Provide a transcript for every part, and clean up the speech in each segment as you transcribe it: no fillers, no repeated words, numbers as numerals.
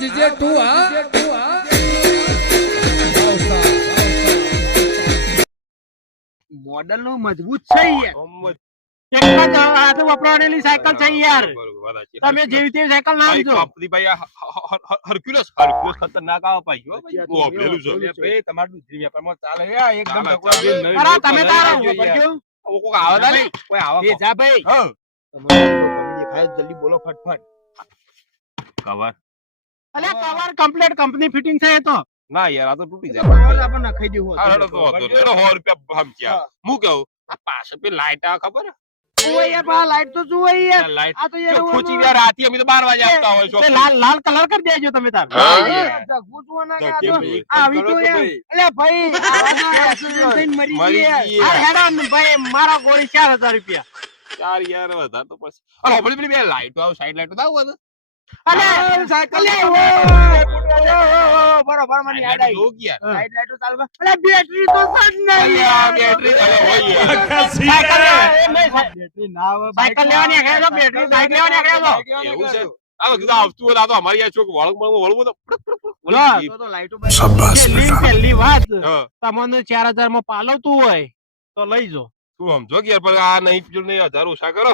GJ 2 હા model નું મજબૂત છે યાર. એક જ હાથે વપરાયેલી સાયકલ છે યાર. તમે જેવી તેવી સાયકલ ના સમજો. હરક્યુલસ ખતરનાક આવે ભાઈ હો ભાઈ. ઓ પેલું છે ભાઈ તમારું દૂધની વેપારમાં ચાલે હે આ એકદમ ઢગલા જે નવી અરે તમે તારા કરજો. કોક આવે ના લે કોઈ આવે એ જા ભાઈ. હા તમે દેખાય જલ્દી બોલો ફટફટ. કવર અલે કવર કમ્પ્લીટ કંપની ફિટિંગ છે એ તો. ના યાર આ તો તૂટી કવર જાય. આપણે નખાઈ દેવું આ રડો તો હતો એનો 100 રૂપિયા સમજ્યા. હું કહું આ પાસે પે લાઈટ આ ખબર ઓય યાર બા લાઈટ તો શું હોય યાર. લાઈટ આ તો યાર ખોચી ગયા રાતી અમે તો 12 વાગે આવતા હોય તે લાલ લાલ કલર કરી દેજો તમે તાર. જગુચવાના કે આ તો આવી તો યાર. અલે ભાઈ આ એક્સિડન્ટ થઈને મરી ગયા. આ હેરાન ભાઈ મારા ગોળી 4000 રૂપિયા. ચાર યાર વધારે તો પછી અરે હોબળી પેલી બે લાઈટો આવ સાઈડ લાઈટો દાવ હતો અલે સાયકલ બરોબર મને યાદ આવી. જોગ યાર સાઈડ લાઈટો ચાલવા. અલે બેટરી તો સજ નહીં યાર. બેટરી હોય યાર બેટરી ના આવે. સાયકલ લેવાની આખે તો બેટરી બાઈક લેવાની આખે તો. એવું છે આ કીધું આવતું હોય તો અમારી આ ચોક વળવું તો લાઈટો પહેલી વાત તમને 4000 માં પાલવતું હોય તો લઈ જો. તું સમજો કે યાર પણ આ નહીં પીલું નહીં 1000 ઓછા કરો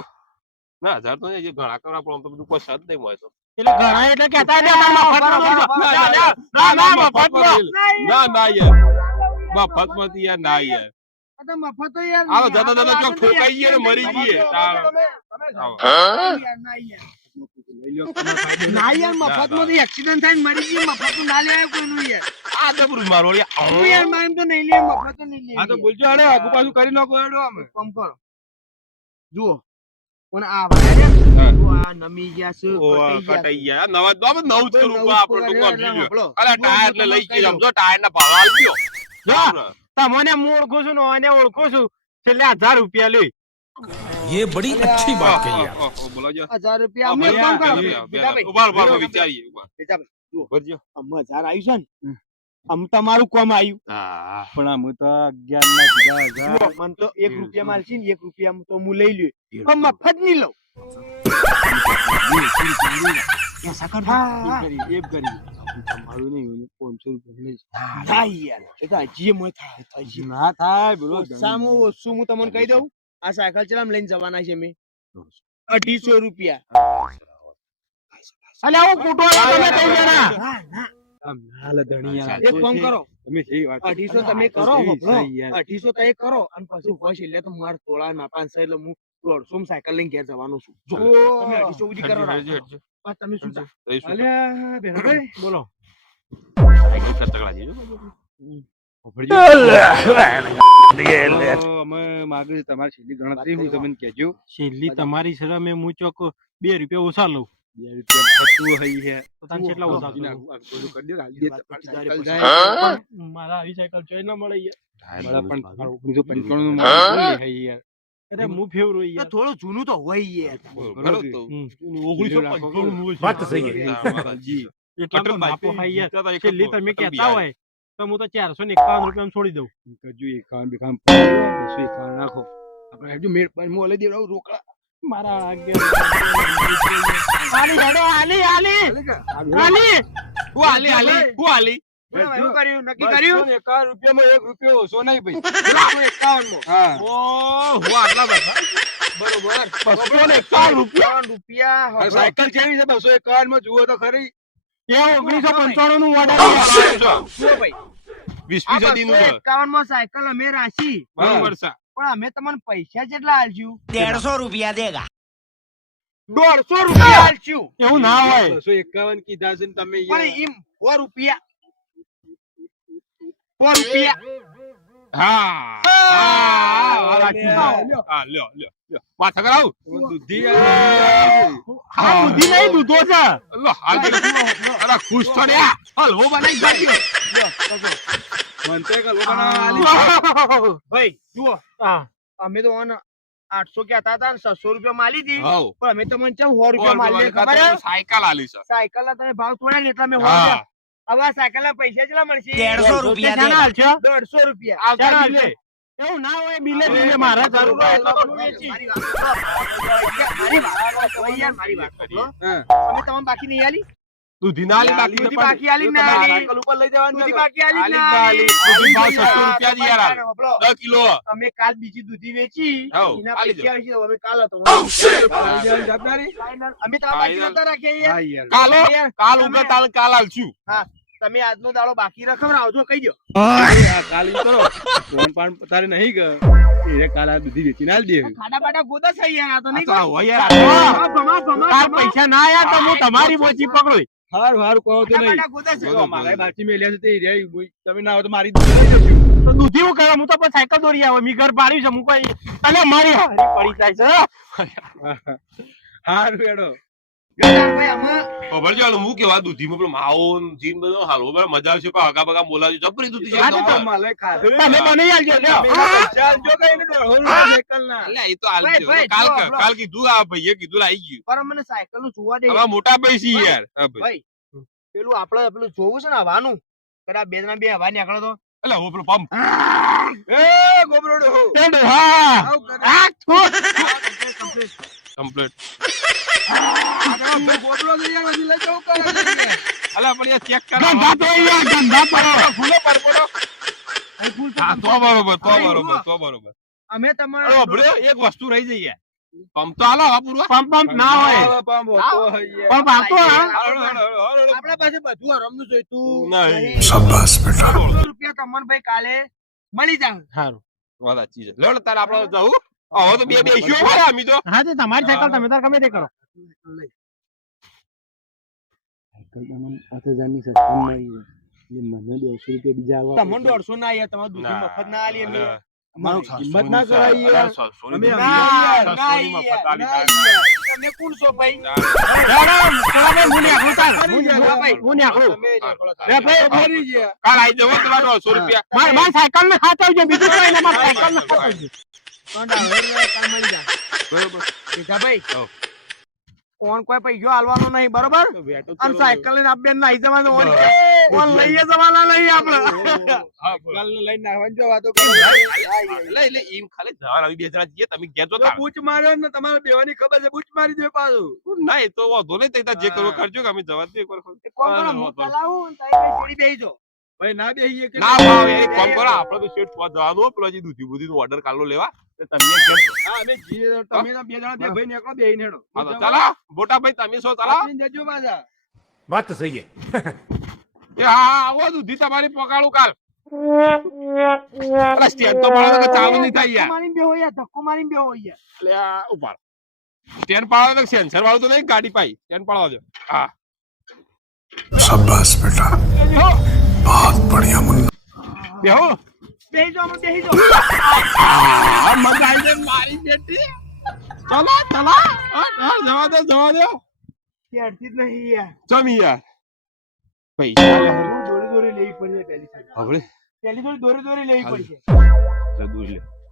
ના 1000 તો નહીં ઘણા કરવા પણ આમ તો બધું કોઈ સદ નહીં હોય તો એટલે ઘણા એટલે કહેતા ને ના યાર મફત માંથી યાર ના યાર મફત તો યાર આવો જતા જતા ચોક ઠોકાઈ ગયે ને મરી ગયે ના યાર મફત માંથી એક્સિડન્ટ થાય મરી ગયું મફત ના લેવાય કોઈનું યાર. આ દબરું મારો યાર માઈમ તો નહીં લે મફત તો નહીં લે. આ તો બોલજો અરે આગુ પાછું કરી નાખો હેડો અમે કમ કરો જુઓ કોણ આ વાળા આ નમી ગયા છે કટાઈ ગયા નવા બાબત નવ જ કરું આપણે તો સમજી લ્યો અરે ટાયર એટલે લઈ ગયો સમજો ટાયર ના ભાવ આલજો તમને હું ઓળખું છું ને એને ઓળખું છું છેલ્લે 1000 રૂપિયા લઈ. ये बड़ी अच्छी बात कही आप બોલો જો 1000 રૂપિયા અમે કામ કરો ઉભા વિચારીએ જુઓ ભરજો આમ 1000 આવ્યું છે ને આમ તમારું કોમ આવ્યું હા પણ આમ તો 11 ના મન તો 1 રૂપિયા માલ છે ને 1 રૂપિયા તો હું લઈ લ્યો પણ મફત નહીં લઉં. તમારું નહીં 500 રૂપિયા ના થાય બોલો સામો ઓછું હું તમને કહી દઉં આ સાયકલ ચલામ લઈને જવાના છે મેં 250 રૂપિયા. અલે આવું કૂટો તમે કઈ જણા એક કામ કરો તમે 250 તમે કરો 250 તમે કરો અને પછી હોશ એટલે તો માર તોળા ના 500 એટલે હું 150 સાયકલ લઈને ઘેર જવાનો છું. તમે 250 ઉડી કરો તમે શું અલ્યા બેનભાઈ બોલો સાયકલ કતકડા જીજો છેલ્લી તમારી સર મેં હું ચોક 2 રૂપિયા ઓછા લઉં 2 રૂપિયા મારા આવી સાયકલ જોઈ ના મળે યાર. અરે હું ફેવરો યાર થોડું જૂનું તો હોય યાર. છેલ્લી તમે કહેતા હોય તો હું તો 451 રૂપિયા છોડી દઉં. નાખો આપણે હજુ મેળ પર મોલે દેવડાવ રોકડા મારા આલી હેડો આલી આલી આલી હું આલી એવું કર્યું નક્કી કર્યું 51 રૂપિયામાં 1 રૂપિયો ઓછો નહીં ભાઈ 51 હા ઓહ હું આટલા બધા બરોબર 251 રૂપિયા સાયકલ કેવી છે 251 માં જુઓ તો ખરી એ 1995 નું ઓર્ડર ભાઈ 20 સદી નું 51 માં સાયકલ અમે રાશી બરાબર છે પણ અમે તમને પૈસા કેટલા આલશું 150 रुपया देगा 150 રૂપિયા આલશું એવું ના હોય 251 કીધા છે ને તમે પણ એમ 4 રૂપિયા 4 રૂપિયા હા લ્યો માથા કરાવ દૂધી હા બુદ્ધિ નહીં દૂધો છે લો હાલ અરે ખુશ થડ્યા હલવો બનાવી જાજો મનતે કે હલવો બનાવી ભાઈ જુઓ અમે તો 800 કહેતા હતા ને 600 રૂપિયા માલી દી પણ અમે તમને 100 રૂપિયા માલી ખબર સાયકલ આલી છે સાયકલ ના તમે ભાવ થોડા ને એટલા મેં હવે આ સાયકલ ના પૈસા કેટલા મળશે 150 રૂપિયા દેगा 150 રૂપિયા આવતા લે એવું ના હોય બિલે મારા જરૂર હોય તો હું વેચી મારી વાત તમે બાકી નહીં આલી દૂધી ના આલી દૂધી બાકી આલી ના આલી. સાયકલ ઉપર લઈ જવાનું દૂધી છે. બાકી આલી આલી ના ના આલી. આલી. દૂધી ભાવ આલી 600 રૂપિયા જ યાર હાલ. હોભળો. 10 કિલો. અમે કાલ બીજી દૂધી વેચી હઉ, એના આલી પૈસા હશે, અમે કાલ હતો જવાબદારી અમે તો આ બાકી નતા રાખ્યા યાર. હા યાર. કાલો યાર, કાલ તમે- ઉગત આલ કાલ આલશું. હા તમે આજનો દાડો બાકી રખવડાવજો કહી દો. કાલ ઈ કરો ફોન પાન તારે નહીં કે એ કાલ આ દૂધી વેચીને આલ દે. ખાડા બાડા ગોદા છે યાર, આ તો નહીં આ તો હોય યાર આ તો. ભમા, ભમા, કાલ ભમા. પૈસા ના આયા તો હું તમારી બોચી પકડો. હારું હારું કહો તો ખાડા નહીં. બાડા ગોદા છે. જો મારે બાકી મેલ્યા છે તે રે તમે ના આવો તો મારી દૂધી લઈ જજો. તો દૂધી હું કરા, હું તો પણ સાયકલ દોરી આવો, મી ઘર પાડ્યું છે, હું કોઈ તને મારી હારી પડી જાય છે. હારું હેડો. ભાઈ આમાં ખબર છે હું કેવા દૂધીમાં પેલો માવો જીન બધો હાલવો બરાબર મજા આવશે કોઈ આગા બગા બોલાવજો જબરી દૂધી છે તમે બની આલજો લ્યો. પૈસા આલજો કઈ ને 150 રૂપિયા સાયકલના. એટલે એ તો આલજો. ભાઈ, કાલ જો, કાલ કીધું આ ભાઈએ કીધું આવી ગયું. પર મને સાયકલ નું જોવા દે હવે મોટા પૈસી યાર. હા ભાઈ. ભાઈ પેલું આપડે પેલું જોવું છે ને હવાનું, કદાચ બે જણા બે હવા નીકળો તો એટલે હું પેલો પંપ એ ગોબરોડો હા આવ કરે. આ થૂ. કમ્પ્લીટ. કમ્પ્લીટ. ગોબરો લઈ યાર હજી લઈ જાવ કરે. અલા પણ એ ચેક કરો. ગંધા તો યાર ગંધા પડો. ફૂલે પર પડો. અહીં ફૂલ હા તો બરોબર તો બરોબર તો બરોબર. અમે અરે તમારા ભલે એક વસ્તુ રહી જઈ યાર. પંપ તો હાલો હા પૂરવા. પંપ ના હોય. પંપ આતો આપણા પાસે બધું આરામનું જોઈતું નહીં. શાબાશ બેટા 100 રૂપિયા તમને ભાઈ કાલે મળી જાય. સારું વાત સાચી છે. લેવડો તારે આપણે જવું. હવે તો બે બેસ્યો હોય અમે તો. હા તે તમારી સાયકલ તમે તાર ગમે તે કરો. તમને 150 ના યાર, તમારે દૂધી ના, મફત ના આલી અમે. અમારું હિંમત ના કરાય યાર. અમે ના, ના યાર, તમે કોણ છો ભાઈ? હું નીકળું. તમે નીકળો તારે. લે ભાઈ, ફરી ગયા. કાલ આઈ જવો પેલા 150 રૂપિયા. મારી સાયકલ ને ખાતા બીજું કઈ ને મારી સાયકલ ને ખાતા પણ હવે કાલ મળી જાય. બરોબર. સીધા ભાઈ હઉ. કોણ કોઈ પૈસો આલવાનો નહીં, બરોબર? આમ સાયકલ લઈને આપ બેન નાઈ જવાનું હોય. કોણ લઈએ જવાના નહીં આપણે. લઈને નાખવાની જો વાતો કરો. એટલે એમ ખાલી જવા આવી બે જણા જઈએ તમે ઘેર જો તાર. બૂચ માર્યો ને તમારે બેવાની ખબર છે, બૂચ મારી દે પાછું. ના એ તો વાંધો નહીં તઈ તાર જે કરવો કરજો કે અમે જવા દઈએ એકવાર. કોણ કોણ હું ચલાવું ને તારી ભાઈ જોડી બેહી જો. ભાઈ ના બેહીએ કે ના ભાવ યાર ફોન કરો આપણે તો શેઠ પહોંચ જવાનું હો, પેલો જે દૂધી બુધી નો ઓર્ડર કાલો લેવા તો તમે ઘેર હા અમે જીએ, તમે ના બે જણા બે ભાઈ નીકળો બેહીને હેડો. હા તો ચાલો મોટા ભાઈ તમે શું ચાલો આપીને જજો પાછા. વાત તો સહી એ હા આવો દૂધી તમારી પકાડું કાલ. અરે સ્ટેન્ડ તો પાડો તો ચાલુ નહીં થાય યાર. મારીને બેહો યાર, ધક્કો મારીને બેહો યાર. એટલે આ ઉપાડ સ્ટેન્ડ પાડો તો સેન્સર વાળું તો નહીં ગાડી પાઈ સ્ટેન્ડ પાડવા દો. હા शाबाश बेटा बहुत बढ़िया मुन्ना બેહો. બેહી જો, અમે બેહી જો. આ મજા આવી જાય મારી બેટી. ચલો ચલો જવા દો જવા દો. ત્યારથી જ નહીં યાર. જમી યાર પૈસા દોરી દોરી લેવી પડી છે પહેલી સાઈડ. હવે પહેલી જોડી દોરી દોરી લેવી પડી છે.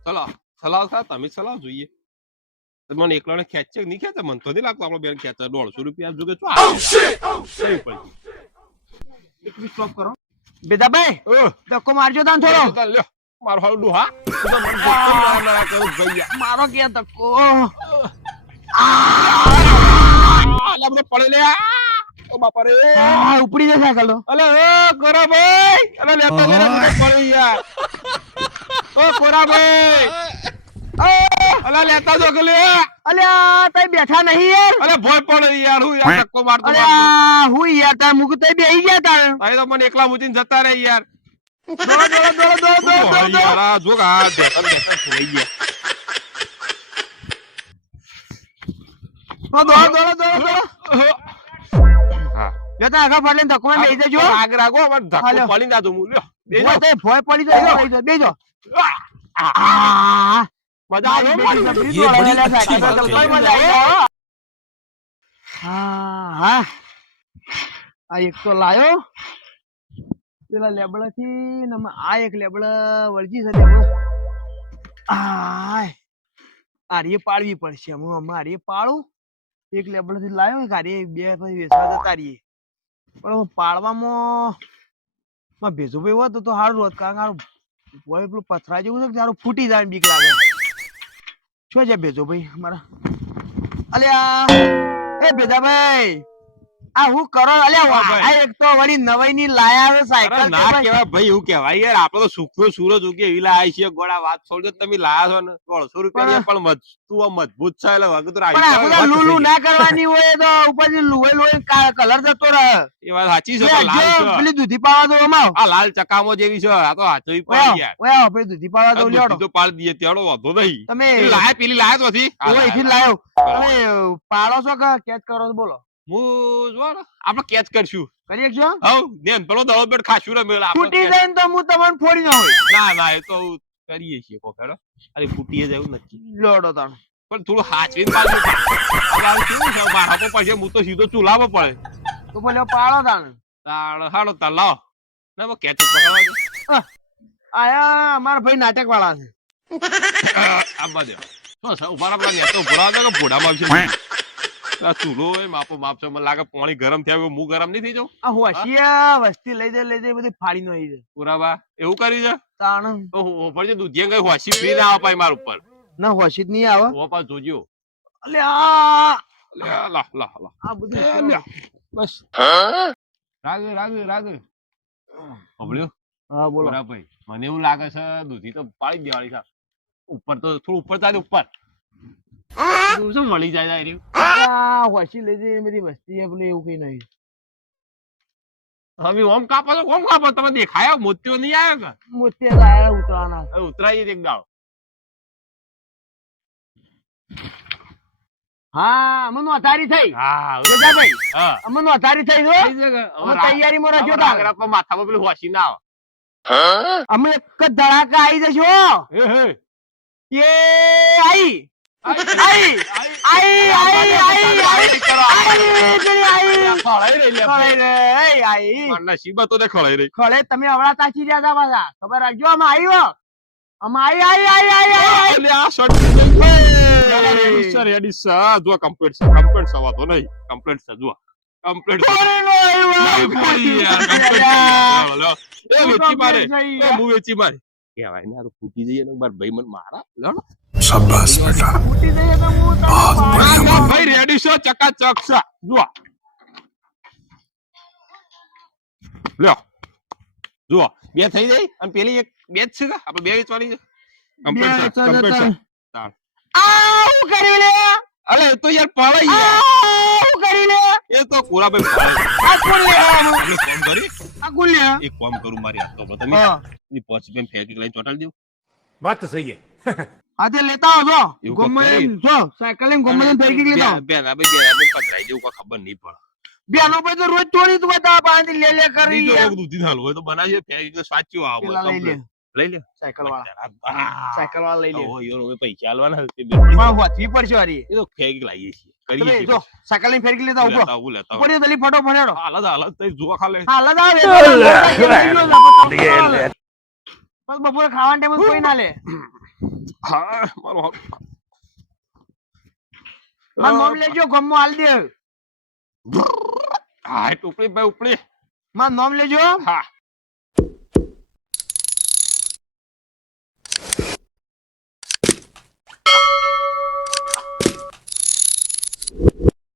ચલો સલાહ થા તમે સલાહ જોઈએ. મને એકલાને ખેંચે નહીં ખેંચે મને તો નહીં લાગતું આપણો બેન ખેંચે 150 રૂપિયા જો કે શું એક મિનિટ સ્ટોપ કરો. બેદાભાઈ આવે ધક્કો મારજો તાન થોડો. લ્યો મારો હાલ ડોહા તું તો મને જોતો ના કરું ભૈયા. મારો કે ધક્કો. અલા બધો પડે લે ઓ બાપા રે. આ ઉપડી જશે સાયકલ તો. અલે ઓ કોરા ભાઈ અલે લેતો લે પડી યાર. ઓ કોરા ભાઈ અલા લેતા જો કે લે. અલ્યા તઈ બેઠા નહીં યાર. અલે ભોય પડે યાર હું યાર ધક્કો મારતો અલ્યા હું યાર તાર મુક તઈ બેહી ગયા તાર. અહીં તો મને એકલા મૂકીને જતા રહે યાર. દોડો દોડો દોડો દોડો દોડો યાર આ જો આ દેખન દેખન ફૂલાઈ ગયા. દોડો દોડો દોડો. હા જતા આગળ ફાડીને ધક્કો માં બેહી જજો. આગ રાખો અમાર ધક્કો હાલો. પડી ના દો હું લ્યો બેજો. ભોય તઈ ભોય પડી જાય બેજો. મજા આવે મારી. ये बड़ी अच्छी बात कही। હા આ એક તો લાયો પેલા લેબડા થી ને આ એક લેબડા વળગી છે લેબડા. આરીએ પાડવી પડશે. હું આરીએ પાડું. એક લેબડા થી લાયો એક આરીએ બે પછી વેચવા જતા રહીએ. પણ હું પાડવામાં ભેજુભાઈ હોત તો સારું હોત, કારણ કે હારું ભોય પેલું પથરા જેવું છે કે સારું ફૂટી જાય બીક લાગે. શું છે ભેજુભાઈ મારા? અલ્યા એ ભેજાભાઈ આ હું કરો અલ્યા હા, ભાઈ. આ એક તો વળી નવાઈ ની લાયા આવે અરે સાયકલ ના કેવાય ભાઈ એવું કેવાય યાર આપડે તો સુખનો સૂરજ ઉગે એવી લાયા છીએ ગોળા વાત છોડજો તમે લાયા છો ને 150 રૂપિયા પણ વસ્તુ આ મજબૂત છે એટલે વગર તો પણ આ બધા લુલુ ના કરવાની હોય તો ઉપરથી લુવે લુવે કલર જતો રહે એ વાત સાચી છે લે, પણ લાલ જો છે પેલી દૂધી પાવા દો અમાવ આ લાલ ચકામો જેવી છે આ તો હાચવી પડી યાર ઓય પેલી દૂધી પાવા દો આ લ્યોડો બુદ્ધિ તો પાડી દઈએ તેડો વાંધો નહીં તમે પેલી લાયા તો હતી ઓય એથી લાયો તમે પાડો છો કે કેચ કરો છો બોલો હું જો ને આપણે કેચ કરશું કરી શકશો હવ દેન પેલો દળો બેટ ખાશું રે મેલા ફૂટી જાય ને તો હું તમને ફોડી ના હોય ના ના એ તો કરીએ છીએ કોક હેડો અરે ફૂટીએ જાય એવું નથી લોડો તાણ પણ થોડું હાચવીને પાડવું હવે આવું કેવું છે મારા પર પછી હું તો સીધો ચૂલામાં પડે તો બોલે પાડો તાણ તાળ હાડો તાર લાવો ના હું કેચ પકડવા દે આયા અમારા ભાઈ નાટક વાળા છે આ બાજુ શું છે ઉભા આપણા નેતો ભરા દે કે ભોડામાં આવશે આ ચૂલો હોય માપો માપશો મને લાગે પાણી ગરમ થયા હું ગરમ નહીં થઈ જાઉં આ હોશિયા વસ્તી લઈ જાય બધી ફાડી નો આવી જાય પુરાવા એવું કરી છે તાણ તો ઉપર જે દૂધિયા કઈ હોશી ફ્રી ના અપાય માર ઉપર ના હોશી જ નહીં આવે ઓ પાછો જોજો અલે આ લા લા લા લા આ બધું બસ રાગે હબળ્યો હા બોલો બરાબર ભાઈ મને એવું લાગે છે દૂધી તો પાડી દેવાળી છે ઉપર તો થોડું ઉપર ચાલે ઉપર શું મળી જાય રહ્યું આ હોશી લઈ જાય બધી વસ્તી છે પેલું એવું કઈ નહીં હવે ઓમ કાપો તમે દેખાયો મોતિયો નહીં આવ્યો કે મોતે લાયા ઉતરાના હવે ઉતરાઈ એક દાવ હા અમને નોતારી થઈ હા ભાઈ હા અમને નોતારી થઈ જો થઈ જશે કે અમે તૈયારીમાં રહેજો હવે તાણ. રાગડા પર માથામાં પેલું હોશી ના આવે અમે એક જ ધડાકા આવી જશો એ હે એ આઈ આઈ આઈ આઈ આઈ આઈ આઈ પેલી આઈ ખળાઈ રહી લે ખળે રે એ આઈ મારના શીબા તો ને ખળાઈ રહી ખળે તમે હવડા તાચી રહ્યા હતા પાછા ખબર રાખજો અમે આવ્યો અમે આઈ આઈ આઈ આઈ આઈ એટલે આ શર્ટ રેડી સર જો કમ્પ્લીટ સવા તો નહીં કમ્પ્લીટ છે જો કમ્પ્લીટ છોરીનો આવ્યો એ વેચી મારે એ હું વેચી મારે કેવાય ને આ તો ફૂટી જઈએ ને માર ભાઈ મને મારા લો शाबाश बेटा ફૂટી જઈએ તો હું તમને बहुत પાડી बढ़िया ભાઈ રેડી છે ચકાચક છે જો લ્યો જો બે થઈ જાય અને પેલી એક બે જ છે કે આપણે બે વેચવાની છે કમ્પ્લીટ છે તાણ આવું કરી લે અલે એ તો યાર પાળે યાર આવું કરી લે એ તો કોરાભાઈ પાળે આ કોણ લે એટલે કોમ કરી આ કોણ લે એક કામ કરું મારી હાથ તો તમે હા ની પોચ પેન ફેંકી લઈને ચોટાડી દઉં વાત તો સહી છે આજે લેતા આવજો એવું ગમે કરી. એમ જો સાયકલ એમ ગમે એમ ફેરકી લેતા આવો. બેન આપણે પધરાઈ જેવું કોઈ ખબર નહીં પડે બેનો ભાઈ તો રોજ તોડી તું બતા પાણી લે લે કરી બીજો યાર. કોક દૂધી હાલ હોય તો બનાવીએ ફેંકી સાચું આવે પેલા લઈ લે લઈ લે સાયકલ વાળા સાયકલ વાળા લઈ લે ઓ યાર હવે પૈસા આલવાના તે પણ હોતી પડશે વારી એ તો ફેંકી લાવીએ છીએ કરીએ તમે છીએ જો સાયકલ ની ફેરકી લેતા ઉભો લેતા આવું લેતા ઉપર જલ્દી ફટો ફટાડો હાલત તઈ જો ખાલે હાલ જ આવે બસ બપોરે ખાવાના ટાઈમે કોઈ ના લે હા મારો મારું નામ લેજો ગમો હાલ દે હા ટોપલી ભાઈ ઉપડી મારું નામ લેજો હા